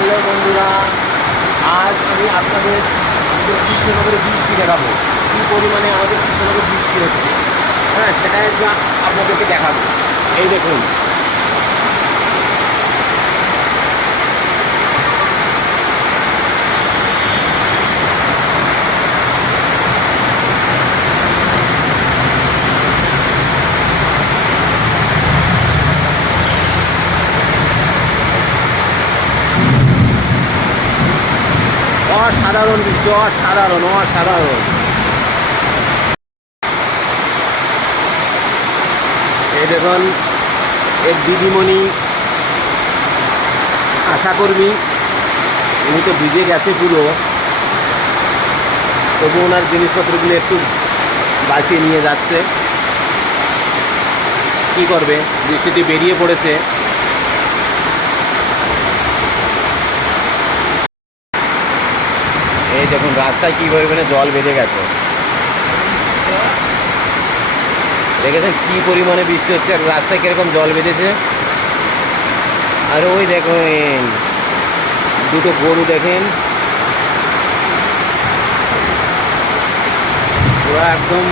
Hello বন্ধুরা, আজ আমি আপনাদের কৃষ্ণনগরে বৃষ্টি দেখাবো, কী পরিমাণে আমাদের কৃষ্ণনগরে বৃষ্টি হচ্ছে। হ্যাঁ সেটাই আপনাদেরকে দেখাবো। এই দেখুন অসাধারণ বৃষ্টি অসাধারণ অসাধারণ। এই দেখুন এক দিদিমণি আশাকর্মী, উনি তো ভিজে গেছে পুরো। তবু ওনার জিনিসপত্রগুলো একটু বাঁচিয়ে নিয়ে যাচ্ছে। কি করবে? বৃষ্টিতে বেরিয়ে পড়েছে। দেখুন, রাস্তায় কী পরিমাণে জল বেঁধে গেছে। দেখেছেন কি পরিমাণে বৃষ্টি হচ্ছে? আর রাস্তায় কীরকম জল বেঁধেছে? আর ওই দেখেন, দুটো গরু দেখেন। ওরা একদম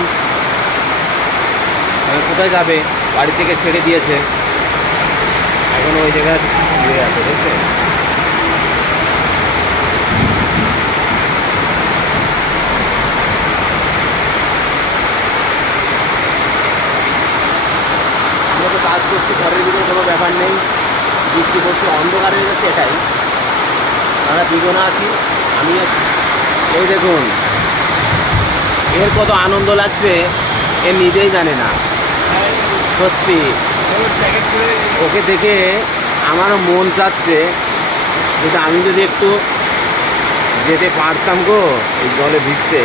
কোথায় যাবে? বাড়ি থেকে ছেড়ে দিয়েছে। এখন ওই জায়গায় আছে, দেখছেন আমরা তো কাজ করছি, ঘরের ভিতরে কোনো ব্যাপার নেই। বৃষ্টি পড়ছে, অন্ধকার হয়ে গেছে এটাই। আমরা দুজনে আছি আমি এই দেখুন, এর কত আনন্দ লাগছে, এ নিজেই জানে না। সত্যি। ওকে দেখে আমারও মন চাচ্ছে, কিন্তু আমি যদি একটু যেতে পারতাম গো, এই জলে ভিজতে।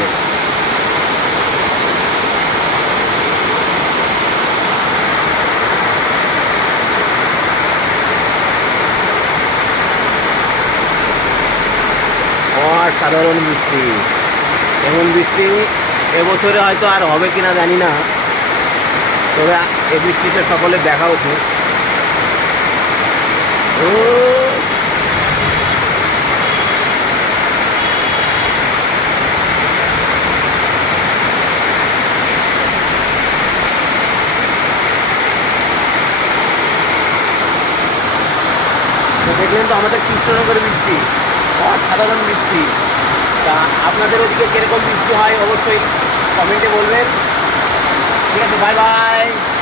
অসাধারণ বৃষ্টি এমন বৃষ্টি এবছরে হয়তো আর হবে কিনা জানি না। তবে এই বৃষ্টিতে সকলে দেখা উচিত। দেখলেন তো আমাদের কৃষ্ণনগর বৃষ্টি অসাধারণ বৃষ্টি তা আপনাদের ওদিকে কীরকম বৃষ্টি হয় অবশ্যই কমেন্টে বলবেন। ঠিক আছে বাই বাই